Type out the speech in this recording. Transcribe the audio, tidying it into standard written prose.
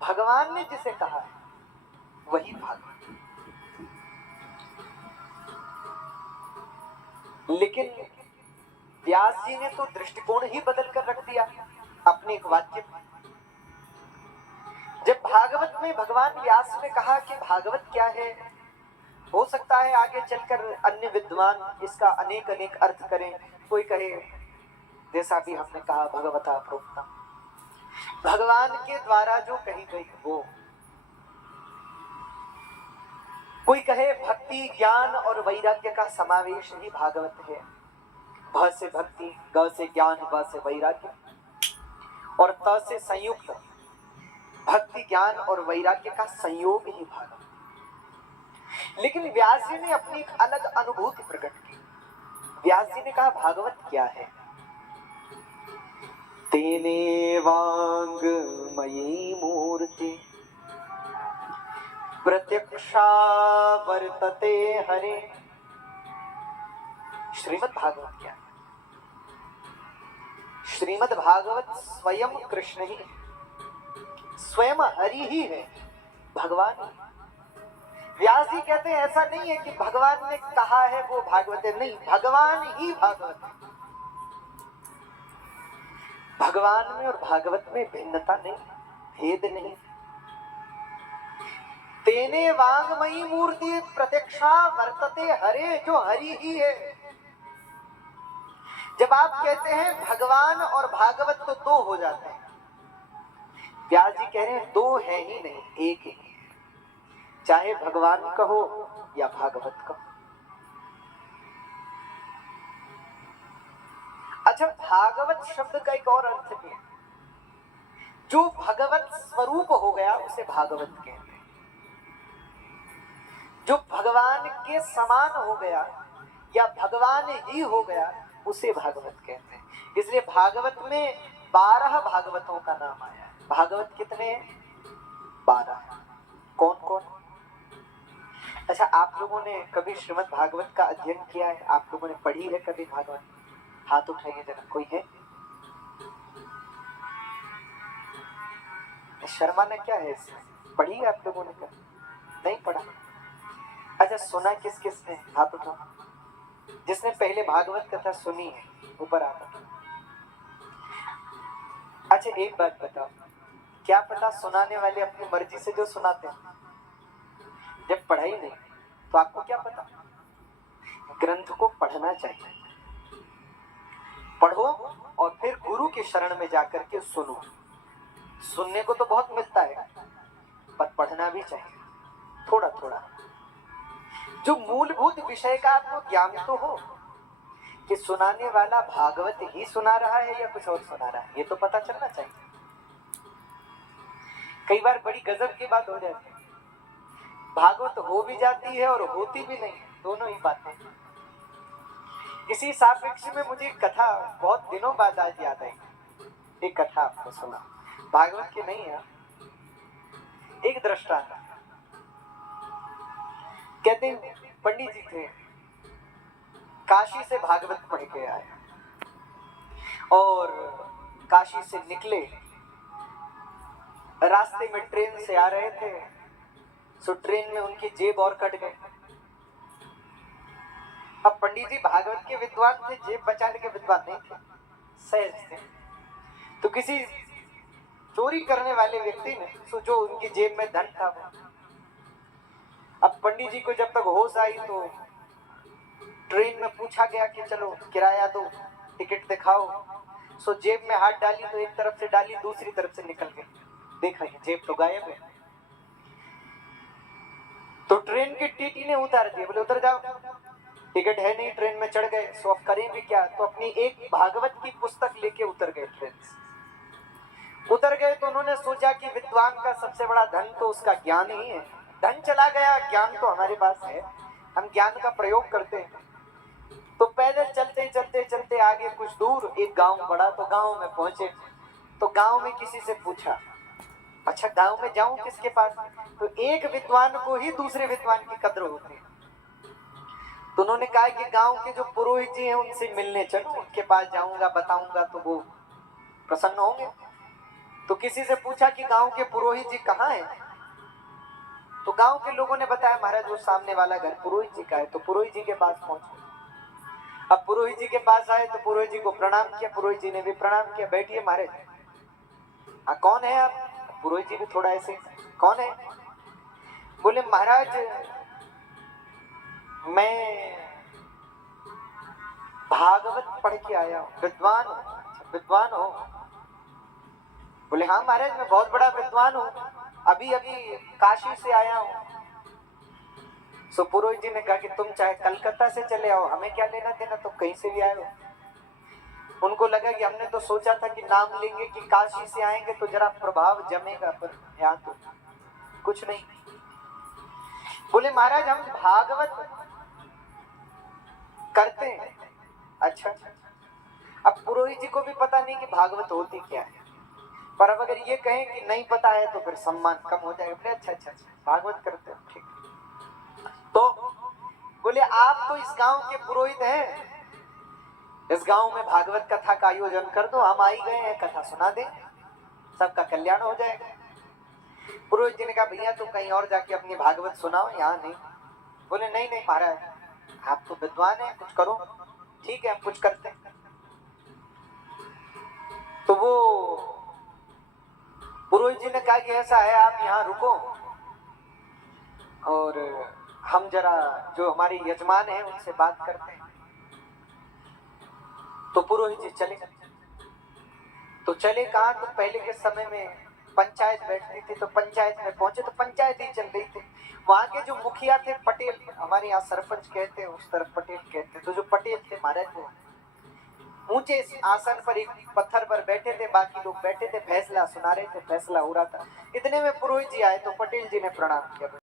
भगवान ने जिसे कहा है वही भागवत। लेकिन व्यास जी ने तो दृष्टिकोण ही बदल कर रख दिया अपने एक वाक्य में। जब भागवत में भगवान व्यास ने कहा कि भागवत क्या है, हो सकता है आगे चलकर अन्य विद्वान इसका अनेक अनेक अर्थ करें। कोई कहे जैसा भी हमने कहा भगवता प्रोक्तम, भगवान के द्वारा जो कही गई वो। कोई कहे भक्ति ज्ञान और वैराग्य का समावेश ही भागवत है। भ से भक्ति, ग से ज्ञान, व से वैराग्य और त से संयुक्त भक्ति ज्ञान और वैराग्य का संयोग ही भागवत। लेकिन व्यास जी ने अपनी एक अलग अनुभूति प्रकट की। व्यास जी ने कहा भागवत क्या है? तेने वांग मयी मूर्ति प्रत्यक्षा वर्तते हरे। श्रीमद् भागवत क्या है? श्रीमद् भागवत स्वयं कृष्ण ही, स्वयं हरि ही है, भगवान ही। व्यास जी कहते हैं ऐसा नहीं है कि भगवान ने कहा है वो भागवत है, नहीं, भगवान ही भागवत है। भगवान में और भागवत में भिन्नता नहीं, भेद नहीं। तेने वांगमयी मूर्ति प्रत्यक्षा वर्तते हरे, जो हरि ही है। जब आप कहते हैं भगवान और भागवत तो दो हो जाते हैं। व्यास जी कह रहे हैं दो है ही नहीं, एक ही। चाहे भगवान कहो या भागवत कहो। अच्छा, भागवत शब्द का एक और अर्थ भी है। जो भगवत स्वरूप हो गया उसे भागवत कहते हैं। जो भगवान के समान हो गया या भगवान ही हो गया उसे भागवत कहते हैं। इसलिए भागवत में 12 भागवतों का नाम आया है। भागवत कितने हैं? 12। कौन कौन? अच्छा, आप लोगों ने कभी श्रीमद् भागवत का अध्ययन किया है? आप लोगों ने पढ़ी है कभी भागवत? हाथ उठाइए जरा, कोई है? शर्माना क्या है इसमें? पढ़ी है आप लोगों ने? कभी नहीं पढ़ा? अच्छा, सुना किस किस ने? हाथ उठाओ। जिसने पहले भागवत कथा सुनी है ऊपर आता। अच्छा, एक बात बताओ, क्या पता सुनाने वाले अपनी मर्जी से जो सुनाते हैं, जब पढ़ाई नहीं तो आपको क्या पता? ग्रंथ को पढ़ना चाहिए। पढ़ो और फिर गुरु की शरण में जाकर के सुनो। सुनने को तो बहुत मिलता है पर पढ़ना भी चाहिए थोड़ा थोड़ा। जो मूलभूत विषय का आपको ज्ञान तो हो कि सुनाने वाला भागवत ही सुना रहा है या कुछ और सुना रहा है, ये तो पता चलना चाहिए। कई बार बड़ी गजब की बात हो जाती है, भागवत हो भी जाती है और होती भी नहीं, दोनों ही बातें। इसी सापेक्ष में मुझे कथा बहुत दिनों बाद आज याद आई। एक कथा आपने सुना, भागवत की नहीं है, एक दृष्टांत। कहते हैं पंडित जी थे, काशी से भागवत पढ़ के आए और काशी से निकले, रास्ते में ट्रेन से आ रहे थे, सो ट्रेन में उनकी जेब और कट गई। अब पंडित जी भागवत के विद्वान थे, जेब बचाने के विद्वान नहीं थे, सहज थे। तो किसी चोरी करने वाले व्यक्ति ने सो जो उनकी जेब में धन था वो, अब पंडित जी को जब तक होश आई तो ट्रेन में पूछा गया कि चलो किराया दो, टिकट दिखाओ। सो जेब में हाथ डाली तो एक तरफ से डाली, दूसरी तरफ से निकल गई। देखा ये जेब तो गायब है। तो ट्रेन के टीटी ने उतार दिया, बोले उतर जाओ, टिकट है नहीं, ट्रेन में चढ़ गए। सो अब करें भी क्या? तो अपनी एक भागवत की पुस्तक लेके उतर गए। ट्रेन से उतर गए तो उन्होंने सोचा कि विद्वान का सबसे बड़ा धन तो उसका ज्ञान ही है। धन चला गया, ज्ञान तो हमारे पास है, हम ज्ञान का प्रयोग करते हैं। तो पैदल चलते चलते चलते आगे कुछ दूर एक गांव पड़ा, तो गांव में पहुंचे। तो गांव में किसी से पूछा, अच्छा गांव में जाऊं किसके पास? तो एक विद्वान को ही दूसरे विद्वान की कद्र होती है। तो उन्होंने कहा कि गांव के जो पुरोहित जी हैं उनसे मिलने चलो, उनके पास जाऊंगा, बताऊंगा तो वो प्रसन्न होंगे। तो किसी से पूछा कि गांव के पुरोहित जी कहाँ हैं? तो गांव के लोगों ने बताया महाराज वो सामने वाला घर पुरोहित जी का है। तो पुरोहित जी के पास पहुंचे। अब पुरोहित जी के पास आए तो पुरोहित जी को प्रणाम किया, पुरोहित जी ने भी प्रणाम किया। बैठिए महाराज। कौन है आप? पुरोहित जी भी थोड़ा ऐसे, कौन है? बोले महाराज मैं भागवत पढ़ के आया हूँ, विद्वान हूँ। विद्वान हो? बोले हाँ महाराज मैं बहुत बड़ा विद्वान हूँ, अभी अभी काशी से आया हूँ। सो पुरोहित जी ने कहा कि तुम चाहे कलकत्ता से चले आओ, हमें क्या लेना देना, तुम कहीं से भी आए हो। उनको लगा कि हमने तो सोचा था कि नाम लेंगे कि काशी से आएंगे तो जरा प्रभाव जमेगा, पर यहाँ तो कुछ नहीं। बोले महाराज हम भागवत करते हैं। अच्छा। अब पुरोहित जी को भी पता नहीं कि भागवत होती क्या है, पर अब अगर ये कहें कि नहीं पता है तो फिर सम्मान कम हो जाएगा। बोले अच्छा अच्छा अच्छा भागवत करते हैं, ठीक। तो बोले आप तो इस गांव के पुरोहित हैं, इस गांव में भागवत कथा का आयोजन कर दो, हम आ ही गए हैं, कथा सुना दें, सबका कल्याण हो जाएगा। पुरोहित जी ने कहा भैया तो कहीं और जाके अपनी भागवत सुनाओ, यहाँ नहीं। बोले नहीं नहीं महाराज आप तो विद्वान हैं, कुछ करो। ठीक है हम कुछ करते हैं। तो वो पुरोहित जी ने कहा कि ऐसा है आप यहाँ रुको और हम जरा जो हमारे यजमान हैं उनसे बात करते हैं। तो पुरोहित जी चले। तो चले कहाँ? तो पहले के समय में पंचायत बैठती थी, तो पंचायत में पहुंचे तो पंचायत ही चल रही थी। वहां के जो मुखिया थे पटेल, हमारे यहाँ सरपंच कहते हैं, उस तरफ पटेल कहते हैं। तो जो पटेल थे महाराज वो ऊंचे आसन पर एक पत्थर पर बैठे थे, बाकी लोग बैठे थे, फैसला सुना रहे थे, फैसला हो रहा था। इतने में पुरोहित जी आए तो पटेल जी ने प्रणाम किया।